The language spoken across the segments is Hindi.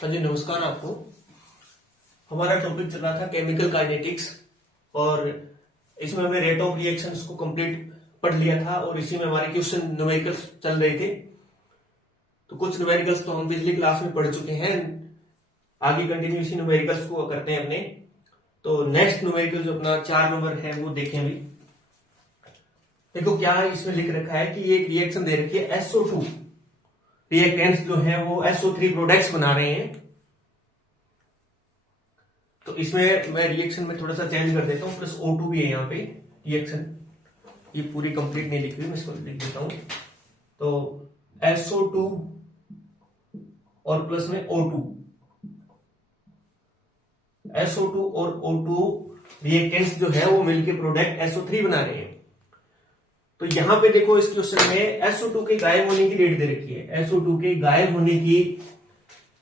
हाँ जी, नमस्कार आपको। हमारा टॉपिक चल रहा था केमिकल काइनेटिक्स और इसमें हमने रेट ऑफ रिएक्शंस को कंप्लीट पढ़ लिया था और इसी में हमारे क्वेश्चन न्यूमेरिकल्स चल रहे थे। तो कुछ न्यूमेरिकल्स तो हम पिछली क्लास में पढ़ चुके हैं, आगे कंटिन्यू इसी न्यूमेरिकल्स को करते हैं अपने। तो नेक्स्ट न्यूमेरिकल जो अपना 4 नंबर है वो देखें अभी। देखो क्या इसमें लिख रखा है कि एक रिएक्शन दे रखी है SO2 रिएक्टेंट्स जो है वो SO3 प्रोडक्ट्स बना रहे हैं। तो इसमें मैं रिएक्शन में थोड़ा सा चेंज कर देता हूं, प्लस O2 भी है यहाँ पे रिएक्शन। ये पूरी कंप्लीट नहीं लिखी हुई, मैं इसको लिख देता हूं। तो SO2 और प्लस में O2, SO2 और O2 रिएक्टेंट्स जो है वो मिलके प्रोडक्ट SO3 बना रहे हैं। तो यहां पे देखो इस क्वेश्चन में SO2 के गायब होने की रेट दे रखी है। SO2 के गायब होने की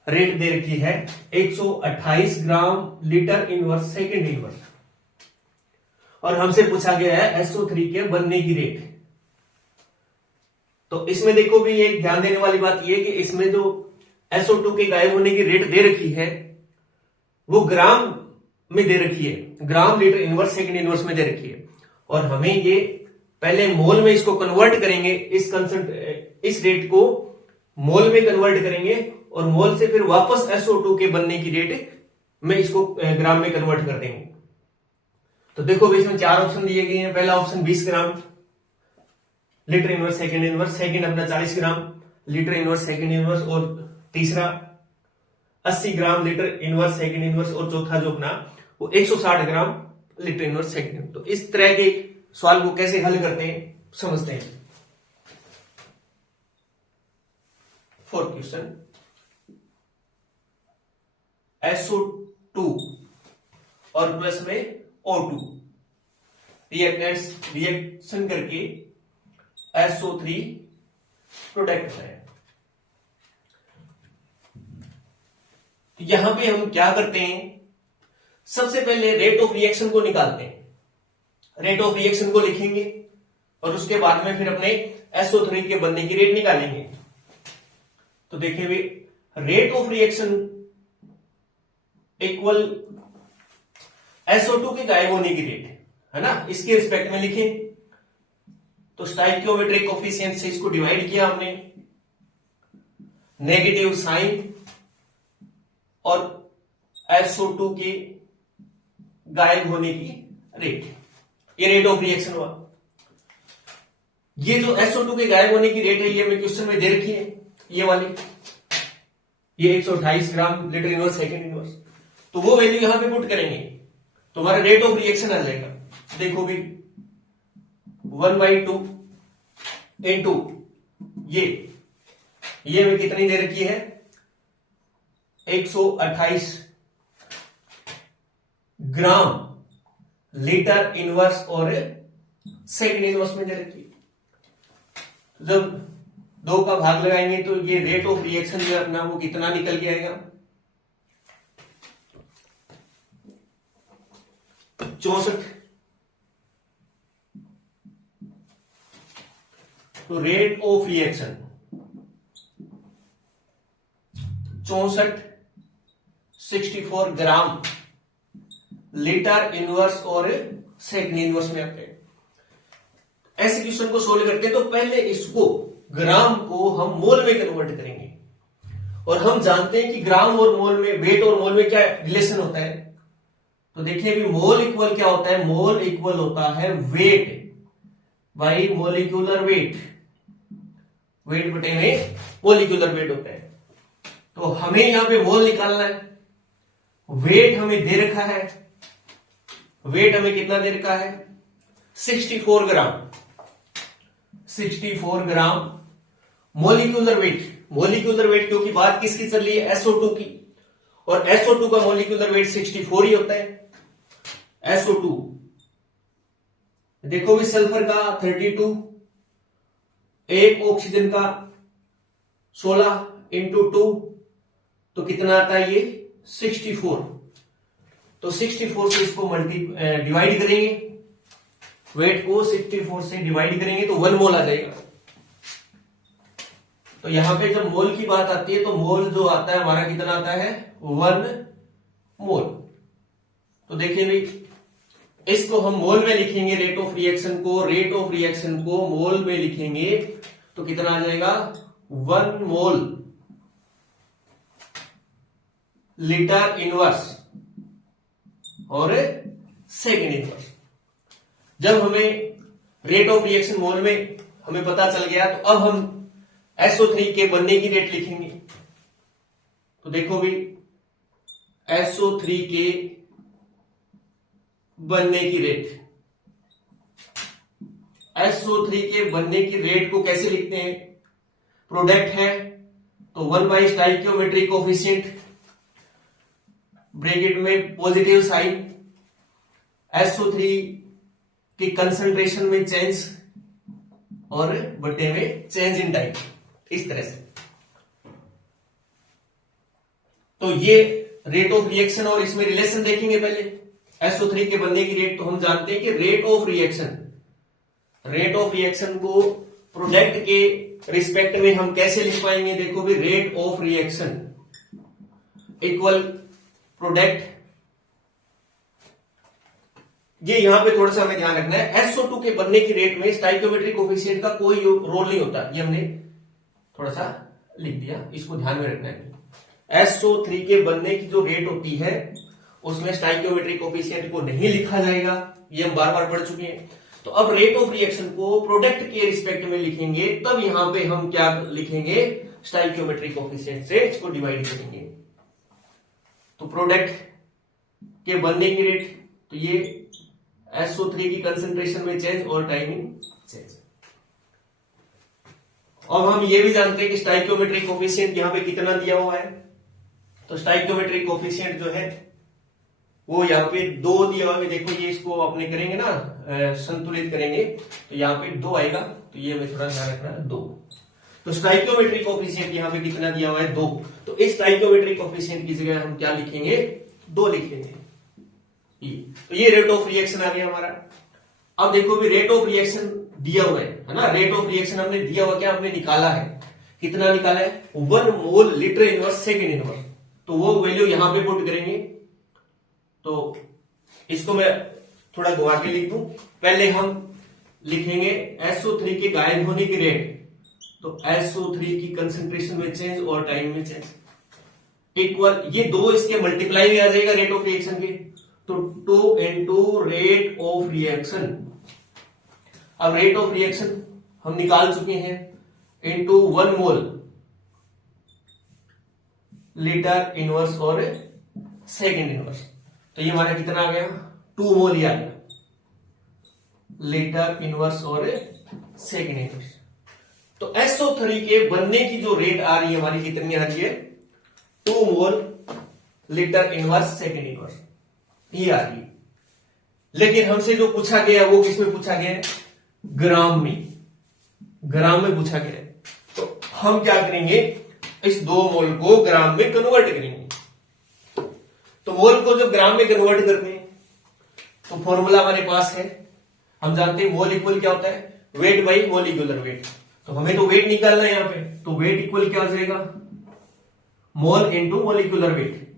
रेट दे रखी है 128 ग्राम लीटर इनवर्स सेकेंड इनवर्स, और हमसे पूछा गया है SO3 के बनने की रेट। तो इसमें देखो भी एक ध्यान देने वाली बात यह कि इसमें जो SO2 के गायब होने की रेट दे रखी है वो ग्राम में दे रखी है, ग्राम लीटर इनवर्स सेकेंड इनवर्स में दे रखी है। और हमें ये पहले मोल में इसको कन्वर्ट करेंगे, इस रेट को मोल में कन्वर्ट करेंगे और मोल से फिर वापस SO2 के बनने की रेट में इसको ग्राम में कन्वर्ट कर देंगे। तो देखो इसमें 4 ऑप्शन दिए गए हैं। पहला option 20 gram litre inverse second inverse, second अपना 40 gram litre inverse second inverse, और तीसरा 80 gram litre inverse second inverse, और चौथा जो अपना वो 160 gram litre inverse second inverse. तो इस तरह के सवाल को कैसे हल करते हैं समझते हैं। फोर्थ क्वेश्चन, SO2 और प्लस में O2 रिएक्टेंट्स रिएक्शन करके SO3 प्रोडक्ट है। यहां पे हम क्या करते हैं, सबसे पहले रेट ऑफ रिएक्शन को निकालते हैं। रेट ऑफ रिएक्शन को लिखेंगे और उसके बाद में फिर अपने SO3 के बनने की रेट निकालेंगे। तो देखिए भी rate of reaction equal SO2 के गायब होने की रेट है ना, इसके रिस्पेक्ट में लिखें। तो स्टाइकियोमेट्रिक कोफिशिएंट से इसको डिवाइड किया हमने, नेगेटिव साइन और SO2 के गायब होने की रेट, ये रेट ऑफ रिएक्शन हुआ। ये जो SO2 के गायब होने की रेट है ये हमें क्वेश्चन में दे रखी है, ये वाली, ये 128 ग्राम लीटर इनवर्स सेकेंड इनवर्स। तो वो वैल्यू यहां पे पुट करेंगे तो हमारा रेट ऑफ रिएक्शन आ जाएगा। देखो भी 1/2 इंटू ये हमें कितनी दे रखी है 128 ग्राम लीटर इनवर्स और सेकेंड इनवर्स में दे रखी है। जब 2 का भाग लगाएंगे तो ये रेट ऑफ रिएक्शन जो अपना वो कितना निकल के आएगा 64। तो rate of reaction 64 gram litre inverse और सेकेंड इनवर्स में आते हैं। ऐसे क्वेश्चन को सोल्व करते हैं तो पहले इसको ग्राम को हम मोल में कन्वर्ट करेंगे, और हम जानते हैं कि ग्राम और मोल में, वेट और मोल में क्या रिलेशन होता है। तो देखिए अभी मोल इक्वल क्या होता है, मोल इक्वल होता है weight by molecular weight, weight बटे में मोलिक्यूलर वेट होता है। तो हमें यहां पे मोल निकालना है, वेट हमें दे रखा है, वेट हमें कितना दे रखा है 64 ग्राम, 64 ग्राम। मोलिक्यूलर वेट क्योंकि बात किसकी चल रही है SO2 की, और SO2 का मोलिक्यूलर वेट 64 ही होता है। SO2 देखो भी सल्फर का 32, एक ऑक्सीजन का 16 इंटू 2 तो कितना आता है ये 64। तो 64 से इसको डिवाइड करेंगे, वेट को 64 से डिवाइड करेंगे तो 1 मोल आ जाएगा। तो यहां पे जब मोल की बात आती है तो मोल जो आता है हमारा कितना आता है 1 मोल। तो देखिए भाई, इसको हम मोल में लिखेंगे, रेट ऑफ रिएक्शन को मोल में लिखेंगे तो कितना आ जाएगा 1 मोल लीटर इनवर्स और सेकेंड इनवर्स। जब हमें रेट ऑफ रिएक्शन मोल में हमें पता चल गया तो अब हम SO3 के बनने की रेट लिखेंगे। तो देखो भी, SO3 के बनने की रेट, SO3 के बनने की रेट को कैसे लिखते हैं? प्रोडक्ट है तो 1 स्टाइकियोमेट्री कोफिशिएंट, ब्रैकेट में पॉजिटिव साइन, SO3 की कंसंट्रेशन में चेंज और बटे में चेंज इन टाइम, इस तरह से। तो ये रेट ऑफ रिएक्शन और इसमें रिलेशन देखेंगे पहले। SO3 के बनने की रेट, तो हम जानते हैं कि रेट ऑफ रिएक्शन को प्रोडक्ट के रिस्पेक्ट में हम कैसे लिख पाएंगे? देखो भी, rate of reaction equal product, ये यहां पे थोड़ा सा हमें ध्यान रखना है, SO2 के बनने की रेट में स्टाइकियोमेट्रिक कोफिशिएंट का कोई रोल नहीं होता। ये हमने थोड़ा सा लिख दिया, इसको ध्यान में रखना है। SO3 के बनने की जो रेट होती है उसमें स्टाइकियोमेट्रिक कोफिशिएंट को नहीं लिखा जाएगा, ये हम बार बार पढ़ चुके हैं। तो अब रेट ऑफ रिएक्शन को प्रोडक्ट के रिस्पेक्ट में लिखेंगे, तब यहां पे हम क्या लिखेंगे? स्टाइकियोमेट्रिक कोफिशिएंट से इसको डिवाइड करेंगे। तो प्रोडक्ट के बनने की रेट, तो ये SO3 की कंसंट्रेशन में चेंज और टाइमिंग चेंज। और हम ये भी जानते हैं कि स्टाइकियोमेट्रिक कोफिशिएंट यहां पे कितना दिया हुआ है। तो स्टाइकियोमेट्रिक कोफिशिएंट जो है वो यहाँ पे 2 दिया हुआ है। देखो, ये इसको अपने करेंगे ना, संतुलित करेंगे तो यहाँ पे 2 आएगा, तो ये हमें थोड़ा ध्यान रखना है 2। तो स्टाइकियोमेट्रिक कोफिशिएंट यहाँ पे कितना दिया हुआ है 2। तो इस स्टाइकियोमेट्रिक कोफिशिएंट की जगह हम क्या लिखेंगे? 2 लिखेंगे। तो ये रेट ऑफ रिएक्शन आ गया हमारा। अब देखो भी, रेट ऑफ रिएक्शन दिया हुआ है ना, रेट ऑफ रिएक्शन हमने दिया हुआ, क्या हमने निकाला है? कितना निकाला है? 1 mole litre inverse second inverse. तो वो वैल्यू यहां पे पुट करेंगे। तो इसको मैं थोड़ा घुमा के लिख दूं। पहले हम लिखेंगे SO3 के गायब होने की रेट, तो SO3 की कंसंट्रेशन में चेंज और टाइम में चेंज इक्वल, ये 2 इसके मल्टीप्लाई में आ जाएगा रेट ऑफ रिएक्शन के, तो 2 इंटू रेट ऑफ रिएक्शन। अब रेट ऑफ रिएक्शन हम निकाल चुके हैं, इंटू 1 मोल लीटर इनवर्स और सेकेंड इनवर्स। तो ये हमारा कितना आ गया? 2 मोल ही आ गया, लीटर इनवर्स और सेकेंड इनवर्स। तो SO3 के बनने की जो रेट आ रही है हमारी, कितनी आ रही है? 2 mole litre inverse second inverse, ये आ रही है। लेकिन हमसे जो पूछा गया वो किसमें पूछा गया है? ग्राम में, ग्राम में पूछा गया है। तो हम क्या करेंगे? इस 2 मोल को ग्राम में कन्वर्ट करेंगे। तो मोल को जब ग्राम में कन्वर्ट करते हैं तो फॉर्मूला हमारे पास है, हम जानते हैं मोल इक्वल क्या होता है? Weight by molecular weight. तो हमें तो वेट निकालना है यहां पे, तो वेट इक्वल क्या हो जाएगा? Mole into molecular weight,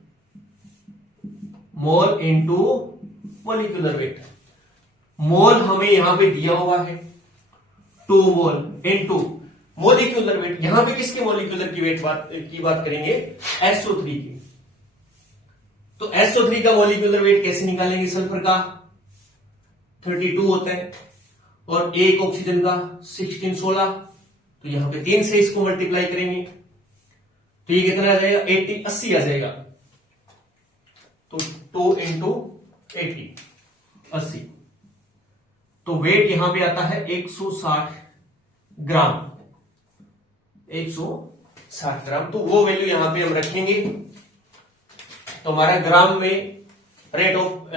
mole into molecular weight. Mole हमें यहां पे दिया हुआ है 2 मोल इंटू मोलिकुलर वेट। यहां पे किसके मोलिकुलर की वेट की बात करेंगे? SO3 की। तो SO3 का मोलिकुलर वेट कैसे निकालेंगे? सल्फर का 32 होता है और एक ऑक्सीजन का 16 तो यहां पे 3 से इसको मल्टीप्लाई करेंगे तो ये कितना आ जाएगा? 80 आ जाएगा। तो 2 इंटू 80 तो वेट यहां पे आता है 160 ग्राम, 160 ग्राम। तो वो वैल्यू यहां पे हम रखेंगे। तो हमारा ग्राम में रेट ऑफ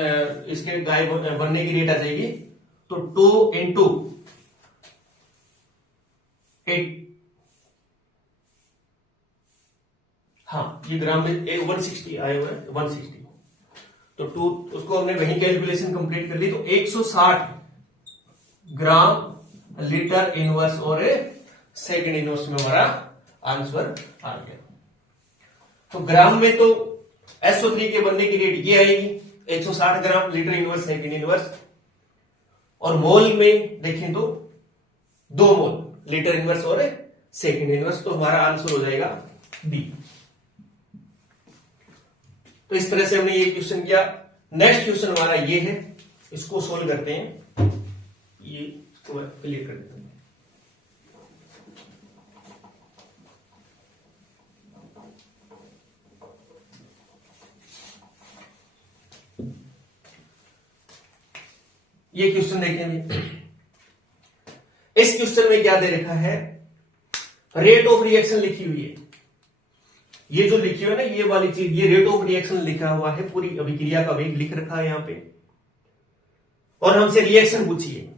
इसके गायब बनने की रेट आ जाएगी। तो 2 इंटू 8, हाँ ये ग्राम में 160 आए हुए हैं, 160। तो 2 उसको हमने वही कैलकुलेशन कंप्लीट कर ली। तो 160 ग्राम लीटर इनवर्स और सेकेंड इनवर्स में हमारा आंसर आ गया। तो ग्राम में तो SO3 के बनने की रेट ये आएगी 160 gram litre inverse second inverse, और मोल में देखें तो 2 मोल लीटर इनवर्स और सेकेंड इनवर्स। तो हमारा आंसर हो जाएगा बी। तो इस तरह से हमने ये क्वेश्चन किया। नेक्स्ट क्वेश्चन हमारा ये है, इसको सोल्व करते हैं। ये इसको क्लियर कर देते हैं। ये क्वेश्चन देखें अभी। इस क्वेश्चन में क्या दे रखा है, रेट ऑफ रिएक्शन लिखी हुई है। ये जो लिखी हुई है ना ये वाली चीज, ये रेट ऑफ रिएक्शन लिखा हुआ है, पूरी अभिक्रिया का वेग लिख रखा है यहां पे, और हमसे रिएक्शन पूछिए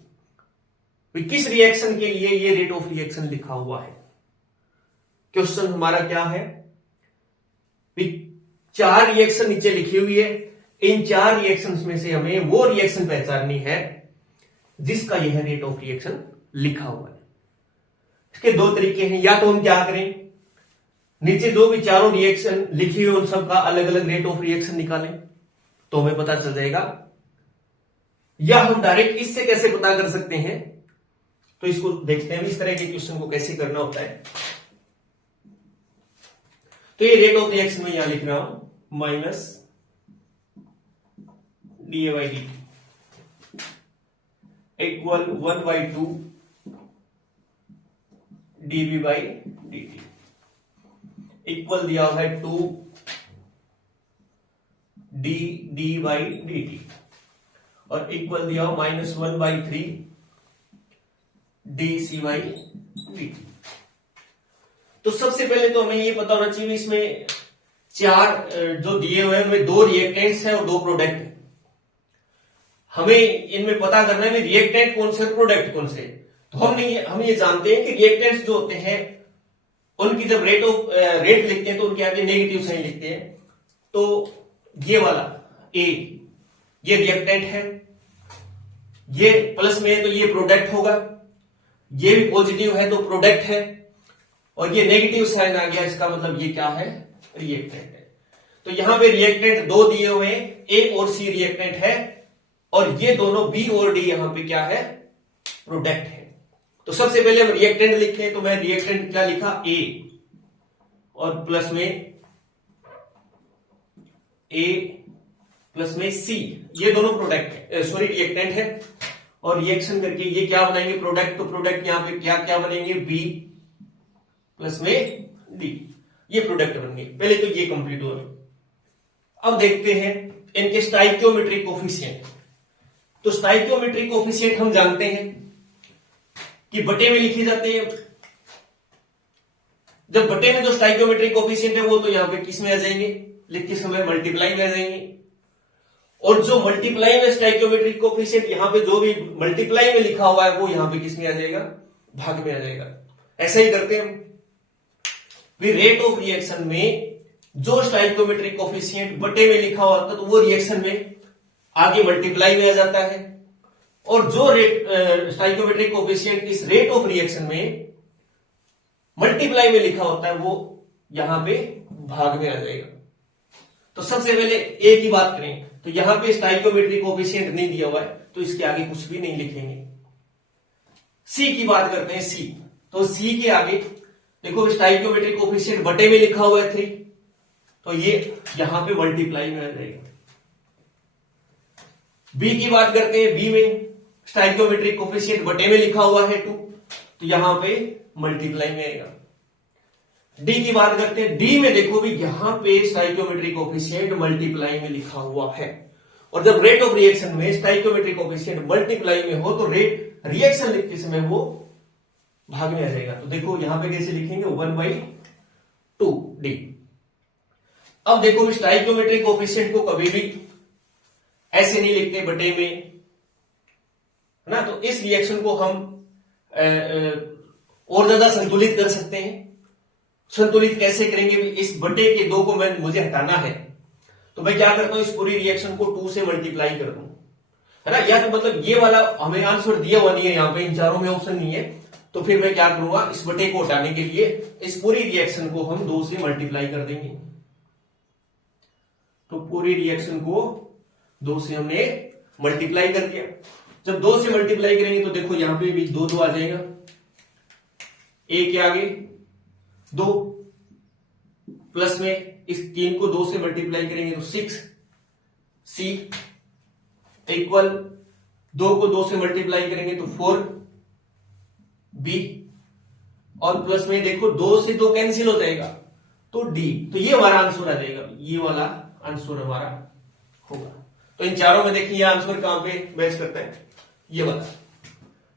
किस रिएक्शन के लिए ये रेट ऑफ रिएक्शन लिखा हुआ है। क्वेश्चन हमारा क्या है, 4 रिएक्शन नीचे लिखी हुई है, इन 4 रिएक्शंस में से हमें वो रिएक्शन पहचाननी है जिसका यह रेट ऑफ रिएक्शन लिखा हुआ है। इसके 2 तरीके हैं, या तो हम क्या करें, नीचे जो भी चारों रिएक्शन लिखी हुई उन सब का अलग अलग रेट ऑफ रिएक्शन निकालें तो हमें पता चल जाएगा, या हम डायरेक्ट इससे कैसे पता कर सकते हैं। तो इसको देखते हैं इस तरह के क्वेश्चन को कैसे करना होता है। तो ये रेट ऑफ रिएक्शन में यहां लिख रहा हूं minus dA/dt equal 1/2 dB/dt equal दिया हुआ है 2 dd/dt और इक्वल दिया हुआ -1/3 dC/dt। तो सबसे पहले तो हमें ये पता होना चाहिए इसमें 4 जो दिए हुए हैं उनमें 2 रिएक्टेंट्स हैं और 2 प्रोडक्ट हैं। हमें इनमें पता करना है रिएक्टेंट कौन से प्रोडक्ट कौन से। तो हम ये जानते हैं कि रिएक्टेंट्स जो होते हैं उनकी जब रेट लिखते हैं तो उनके आगे नेगेटिव साइन लिखते हैं। तो ये वाला ए ये रिएक्टेंट है, ये प्लस में है तो ये प्रोडक्ट होगा, ये भी पॉजिटिव है तो प्रोडक्ट है, और ये नेगेटिव साइन आ गया इसका मतलब ये क्या है, रिएक्टेंट है। तो यहां पे रिएक्टेंट 2 दिए हुए हैं, ए और सी रिएक्टेंट है, और ये दोनों बी और डी यहां पे क्या है, प्रोडक्ट है। तो सबसे पहले हम रिएक्टेंट लिखते हैं, तो मैं रिएक्टेंट क्या लिखा, ए और प्लस में सी, ये दोनों प्रोडक्ट है, सॉरी रिएक्टेंट है। और रिएक्शन करके ये क्या बनाएंगे, प्रोडक्ट। तो प्रोडक्ट यहां पे क्या क्या बनेंगे, बी प्लस में डी, ये प्रोडक्ट बन गए। पहले तो ये कंप्लीट हो गया। अब देखते हैं इनके स्टाइकियोमेट्रिक कोफिशिएंट। तो स्टाइकियोमेट्रिक कोफिशिएंट हम जानते हैं कि बटे में लिखे जाते हैं। जब बटे में जो स्टाइकियोमेट्रिक कोफिशिएंट है वो तो यहां पे किस में आ जाएंगे, लिखते समय मल्टीप्लाई में आ जाएंगे। और जो मल्टीप्लाई में स्टाइकियोमेट्रिक कोफिशिएंट यहां पे जो भी मल्टीप्लाई में लिखा हुआ है वो यहां पे किस में आ जाएगा, भाग में आ जाएगा। ऐसा ही करते हैं रेट ऑफ रिएक्शन में जो स्टाइकियोमेट्रिक कोफिशिएंट बटे में लिखा होता है तो वो रिएक्शन में आगे मल्टीप्लाई में आ जाता है, और जो स्टाइकियोमेट्रिक कोफिशिएंट इस रेट ऑफ रिएक्शन में मल्टीप्लाई में लिखा होता है वो यहां पे भाग में आ जाएगा। तो सबसे पहले ए की बात करें तो यहां पे स्टाइकियोमेट्रिक कोफिशिएंट नहीं दिया हुआ है तो इसके आगे कुछ भी नहीं लिखेंगे। सी की बात करते हैं, सी। तो सी के आगे देखो स्टाइकियोमेट्रिक कोफिशिएंट बटे में लिखा हुआ है 3, तो ये यहां पे मल्टीप्लाई में आ जाएगा। बी की बात करते हैं, बी में स्टाइकियोमेट्रिक कोफिशिएंट बटे में लिखा हुआ है 2, तो यहां पे मल्टीप्लाई में आएगा। डी की बात करते हैं, डी में देखो भी यहां पे स्टाइकियोमेट्रिक कोफिशिएंट मल्टीप्लाई में लिखा हुआ है, और जब रेट ऑफ रिएक्शन में स्टाइकियोमेट्रिक कोफिशिएंट मल्टीप्लाई में हो तो रेट रिएक्शन लिखते समय वो भाग में आ जाएगा। तो देखो यहां पे कैसे लिखेंगे, 1/2 डी। अब देखो स्टाइकियोमेट्रिक कोफिशिएंट को कभी भी ऐसे नहीं लिखते बटे में, है ना। तो इस रिएक्शन को हम और ज्यादा संतुलित कर सकते हैं। संतुलित कैसे करेंगे, इस बटे के 2 को मुझे हटाना है तो मैं क्या करता हूं, इस पूरी रिएक्शन को 2 से मल्टीप्लाई कर दूं, है ना। या तो मतलब ये वाला हमें आंसर दिया हुआ नहीं है, यहां पे इन चारों में ऑप्शन नहीं है, तो फिर मैं क्या करूंगा, इस बटे को हटाने के लिए इस पूरी रिएक्शन को हम 2 से मल्टीप्लाई कर देंगे। तो पूरी रिएक्शन को 2 से हमने मल्टीप्लाई कर दिया। जब 2 से मल्टीप्लाई करेंगे तो देखो यहां पे भी 2 2 आ जाएगा, ए के आगे 2, प्लस में इस 3 को 2 से मल्टीप्लाई करेंगे तो 6 सी इक्वल 2 को 2 से मल्टीप्लाई करेंगे तो 4 बी, और प्लस में देखो 2 से 2 कैंसिल हो जाएगा तो डी। तो ये हमारा आंसर आ जाएगा, ये वाला आंसर हमारा होगा। तो इन चारों में देखिए आंसर कहां पे मैच करता है, ये वाला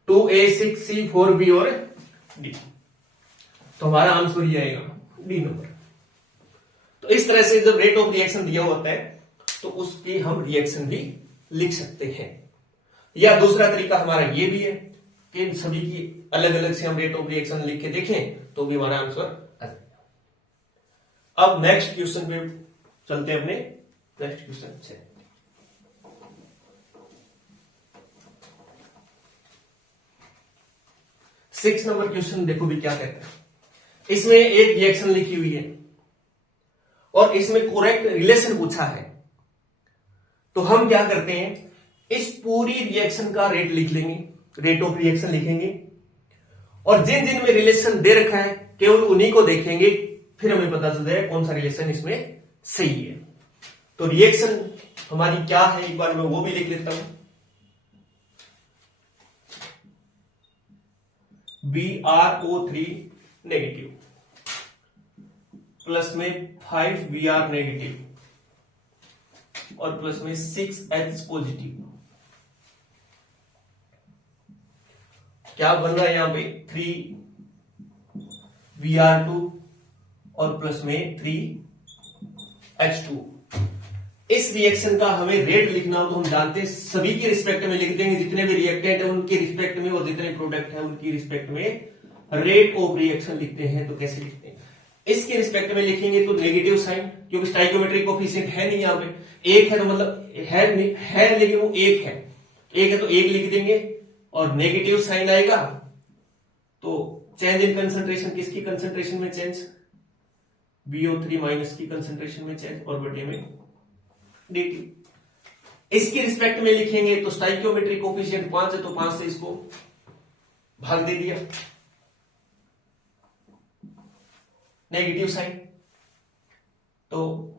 2A 6C 4B और डी। तो हमारा आंसर ये आएगा डी नंबर। तो इस तरह से जब रेट ऑफ रिएक्शन दिया होता है तो उसकी हम रिएक्शन भी लिख सकते हैं। या दूसरा तरीका हमारा ये भी है कि इन सभी की अलग अलग से हम रेट ऑफ रिएक्शन लिख के देखें तो भी हमारा आंसर आ जाएगा। अब नेक्स्ट क्वेश्चन पे चलते हैं, अपने नेक्स्ट क्वेश्चन से। सिक्स नंबर क्वेश्चन देखो भी क्या कहता है। इसमें एक रिएक्शन लिखी हुई है और इसमें करेक्ट रिलेशन पूछा है। तो हम क्या करते हैं, इस पूरी रिएक्शन का रेट लिख लेंगे, रेट ऑफ रिएक्शन लिखेंगे, और जिन जिन में रिलेशन दे रखा है केवल उन्हीं को देखेंगे, फिर हमें पता चल जाएगा कौन सा रिलेशन इसमें सही है। तो रिएक्शन हमारी क्या है एक बार मैं वो भी लिख लेता हूं। BrO3 नेगेटिव प्लस में 5Br नेगेटिव और प्लस में 6H पॉजिटिव, क्या बन रहा है यहां पे 3Br2 और प्लस में 3H2। इस रिएक्शन का हमें रेट लिखना हो तो हम जानते हैं सभी के रिस्पेक्ट में लिख देंगे, जितने भी रिएक्टेंट है उनके रिस्पेक्ट में और जितने प्रोडक्ट है उनकी रिस्पेक्ट में रेट ऑफ रिएक्शन लिखते हैं। तो कैसे लिखते हैं, इसके रिस्पेक्ट में लिखेंगे तो नेगेटिव साइन, क्योंकि स्टाइकोमेट्रिक कोफिशिएंट है नहीं, यहां पे एक है तो मतलब है लेकिन वो एक है तो एक लिख देंगे, और नेगेटिव साइन आएगा तो चेंज इन कंसंट्रेशन, किसकी कंसंट्रेशन में चेंज, BO3 माइनस की कंसंट्रेशन में चेंज, और बटे में dt। इसके रिस्पेक्ट में लिखेंगे तो स्टाइकियोमेट्रिक कोफिशिएंट 5 है तो 5 से इसको भाग दे दिया, नेगेटिव साइन, तो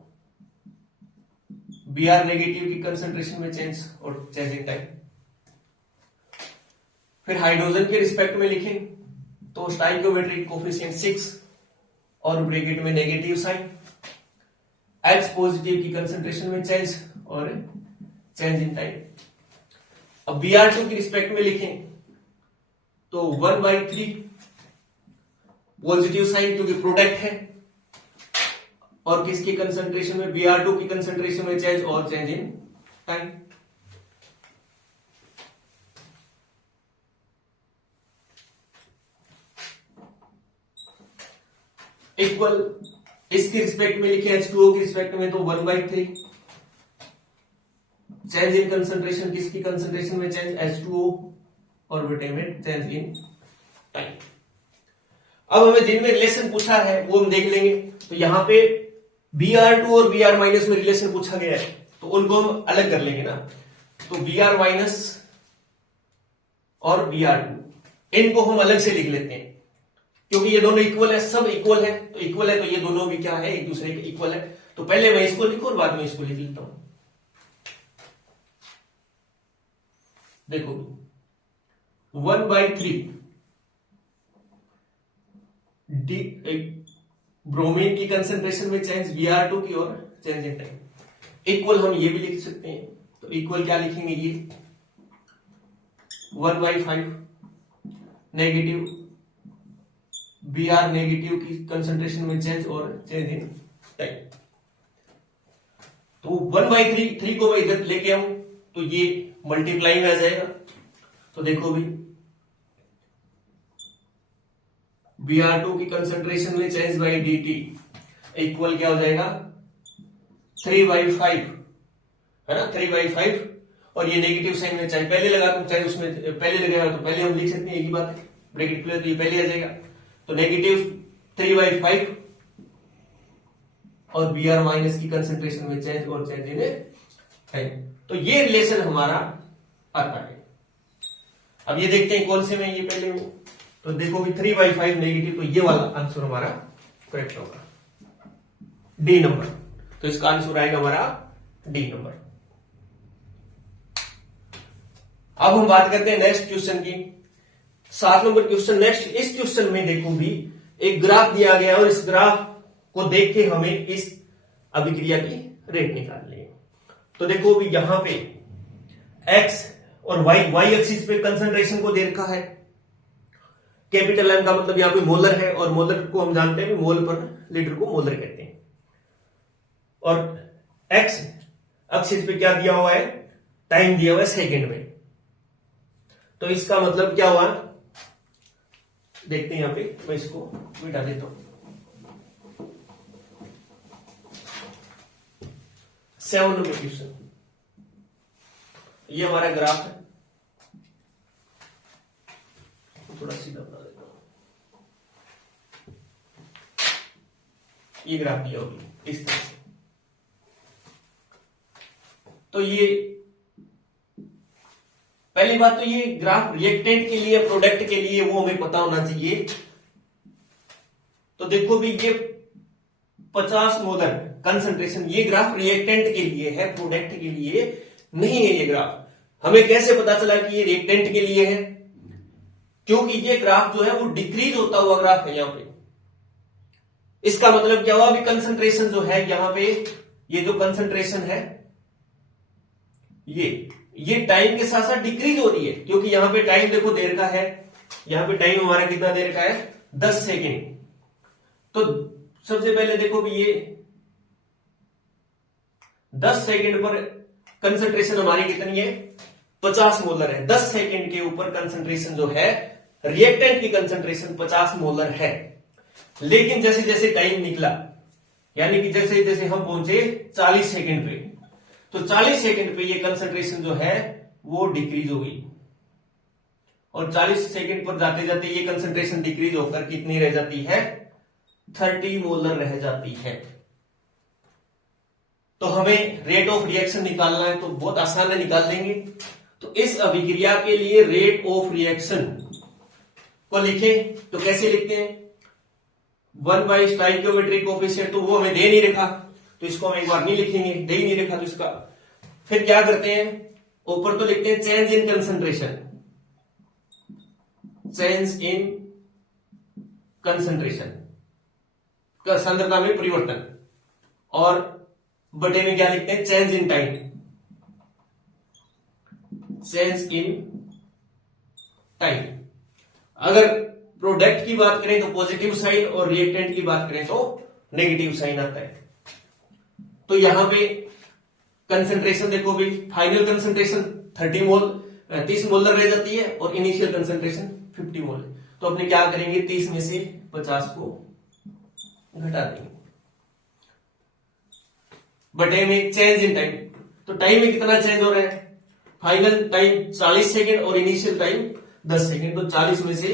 Br नेगेटिव की कंसंट्रेशन में चेंज और चेंज इन टाइम। फिर हाइड्रोजन के रिस्पेक्ट में लिखें तो स्टाइकियोमेट्रिक कोफिशिएंट 6 और ब्रैकेट में नेगेटिव साइन, H पॉजिटिव की कंसंट्रेशन में चेंज और चेंज इन टाइम। अब Br2 की रिस्पेक्ट में लिखें तो 1/3 पॉजिटिव साइन क्योंकि प्रोडक्ट है, और किसकी कंसंट्रेशन में, Br2 की कंसंट्रेशन में चेंज और चेंज इन टाइम। इक्वल इसके रिस्पेक्ट में लिखे H2O की रिस्पेक्ट में तो 1/3 चेंज इन कंसंट्रेशन, किसकी कंसंट्रेशन में चेंज, H2O, और बटे में चेंज इन टाइम। अब हमें जिनमें रिलेशन पूछा है वो हम देख लेंगे। तो यहां पे Br2 और Br माइनस में रिलेशन पूछा गया है तो उनको हम अलग कर लेंगे ना। तो Br माइनस और Br2 इनको हम अलग से लिख लेते हैं, क्योंकि ये दोनों इक्वल है, सब इक्वल है तो ये दोनों भी क्या है, एक दूसरे के इक्वल है। तो पहले मैं इसको लिखूं और बाद में इसको लिख लेता हूं। देखो 1/3 ब्रोमीन की कंसंट्रेशन में चेंज Br2 की और चेंज इन टाइम, इक्वल हम ये भी लिख सकते हैं। तो इक्वल क्या लिखेंगे, ये 1/5 नेगेटिव Br नेगेटिव की कंसंट्रेशन में चेंज और चेंज इन टाइम। तो 1/3 को मैं इधर लेके आऊं तो ये मल्टीप्लाई में आ जाएगा। तो देखो भी Br2 की कंसंट्रेशन में चेंज बाई dt इक्वल क्या हो जाएगा 3/5 है ना, 3/5, और ये नेगेटिव साइन में चाहे पहले लगा तो चाहे उसमें पहले लगाया तो पहले हम लिख सकते हैं, एक ही बात है। ब्रैकेट खुले तो ये पहले आ जाएगा, तो नेगेटिव 3/5 और बी आर माइनस की कंसेंट्रेशन में चेंज और चेंज इन टाइम। तो ये रिलेशन हमारा आता है। अब ये देखते हैं कौन से में, ये पहले में, तो देखो कि 3/5 नेगेटिव, तो ये वाला आंसर हमारा करेक्ट होगा, डी नंबर। तो इसका आंसर आएगा हमारा डी नंबर। अब हम बात करते हैं नेक्स्ट क्वेश्चन की, 7 नंबर क्वेश्चन। नेक्स्ट इस क्वेश्चन में देखो भी एक ग्राफ दिया गया और इस ग्राफ को देख के हमें इस अभिक्रिया की रेट निकालनी है। तो देखो भी यहां पे एक्स और वाई एक्सिस पे कंसंट्रेशन को दे रखा है, कैपिटल एम का मतलब यहां पे मोलर है, और मोलर को हम जानते हैं मोल पर लीटर को मोलर कहते हैं। और एक्स एक्सिस पे क्या दिया हुआ है, टाइम दिया हुआ है सेकंड में। तो इसका मतलब क्या हुआ, देखते हैं यहां पे, मैं इसको मिटा देता हूं। 7 नंबर क्वेश्चन, ये हमारा ग्राफ है, थोड़ा सीधा बना देता हूं। ये ग्राफ दिया होगी इस तरह से। तो ये पहली बात तो ये ग्राफ रिएक्टेंट के लिए, प्रोडक्ट के लिए, वो हमें पता होना चाहिए। तो देखो भी ये 50 मोलर कंसंट्रेशन, ये ग्राफ रिएक्टेंट के लिए है, प्रोडक्ट के लिए नहीं है। ये ग्राफ हमें कैसे पता चला कि ये रिएक्टेंट के लिए है, क्योंकि ये ग्राफ जो है वो डिक्रीज होता हुआ ग्राफ है यहां पे। इसका मतलब क्या हुआ, अभी कंसंट्रेशन जो है यहां पे, ये जो कंसंट्रेशन है ये टाइम के साथ साथ डिक्रीज हो रही है, क्योंकि यहां पे टाइम देखो देर का है, यहां पे टाइम हमारा कितना देर का है, 10 सेकेंड। तो सबसे पहले देखो भी ये 10 सेकेंड पर कंसंट्रेशन हमारी कितनी है, 50 मोलर है। 10 सेकेंड के ऊपर कंसंट्रेशन जो है, रिएक्टेंट की कंसंट्रेशन 50 मोलर है। लेकिन जैसे जैसे टाइम निकला, यानी कि जैसे जैसे हम पहुंचे 40 सेकेंड पे, तो 40 सेकेंड पे ये कंसंट्रेशन जो है वो डिक्रीज हो गई, और 40 सेकेंड पर जाते जाते ये कंसंट्रेशन डिक्रीज होकर कितनी रह जाती है, 30 मोलर रह जाती है। तो हमें रेट ऑफ रिएक्शन निकालना है, तो बहुत आसान है, निकाल देंगे। तो इस अभिक्रिया के लिए रेट ऑफ रिएक्शन को लिखे तो कैसे लिखते हैं, 1 स्टोइकियोमेट्रिक कोएफिशिएंट, तो वो हमें दे नहीं रखा, तो इसको हम एक बार नहीं लिखेंगे, दे ही नहीं रखा। तो इसका फिर क्या करते हैं, ऊपर तो लिखते हैं change in concentration, change in concentration, सांद्रता में परिवर्तन, और बटे में क्या लिखते हैं, change in time, change in time. अगर प्रोडक्ट की बात करें तो पॉजिटिव साइन, और रिएक्टेंट की बात करें तो नेगेटिव साइन आता है। तो यहां पे कंसंट्रेशन देखो भी, फाइनल कंसंट्रेशन 30 मोल 30 मोलर रह जाती है, और इनिशियल कंसंट्रेशन 50 मोल। तो अपने क्या करेंगे, 30 में से 50 को घटा देंगे, बटे में चेंज इन टाइम। तो टाइम में कितना चेंज हो रहा है, फाइनल टाइम 40 सेकेंड और इनिशियल टाइम 10 सेकेंड, तो 40 में से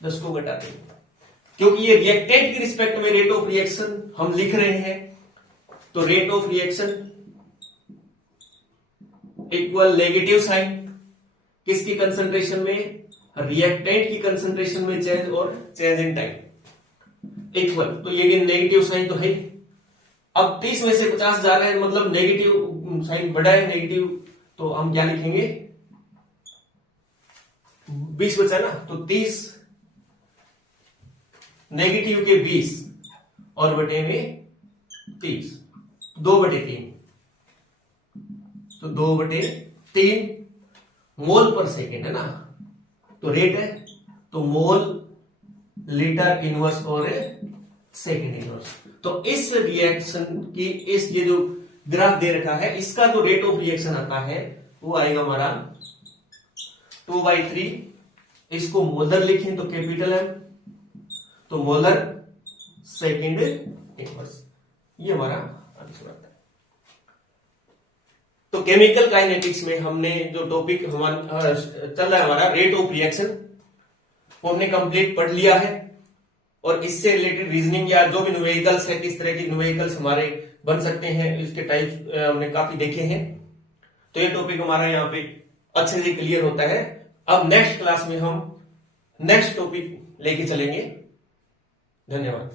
10 को घटा देंगे। क्योंकि ये रिएक्टेंट की रिस्पेक्ट में रेट ऑफ रिएक्शन हम लिख रहे हैं, तो rate of reaction equal negative sign किसकी कंसंट्रेशन में, रिएक्टेंट की कंसंट्रेशन में चेंज, और चेंज इन टाइम इक्वल, तो ये नेगेटिव साइन तो है। अब 30 में से 50 जा रहा है, मतलब नेगेटिव साइन बड़ा है, नेगेटिव, तो हम क्या लिखेंगे, 20 बचा ना, तो 30 नेगेटिव के 20 और बटे में 30, 2/3, तो 2/3 मोल पर सेकेंड है ना, तो रेट है, तो मोल लीटर इनवर्स और सेकेंड इनवर्स। तो इस रिएक्शन की, इस ये जो ग्राफ दे रखा है, इसका जो रेट ऑफ रिएक्शन आता है वो आएगा हमारा 2/3। इसको मोलर लिखें तो कैपिटल है, तो मोलर सेकेंड इनवर्स, ये हमारा आंसर आता है। तो केमिकल काइनेटिक्स में हमने जो टॉपिक हमारा चल रहा है, हमारा रेट ऑफ रिएक्शन, वो हमने कंप्लीट पढ़ लिया है, और इससे रिलेटेड रीजनिंग या जो भी न्यूमेरिकल्स है, किस तरह की न्यूमेरिकल्स हमारे बन सकते हैं, इसके टाइप हमने काफी देखे हैं। तो ये टॉपिक हमारा यहाँ पे अच्छे से क्लियर होता है। अब नेक्स्ट क्लास में हम नेक्स्ट टॉपिक लेके चलेंगे। धन्यवाद।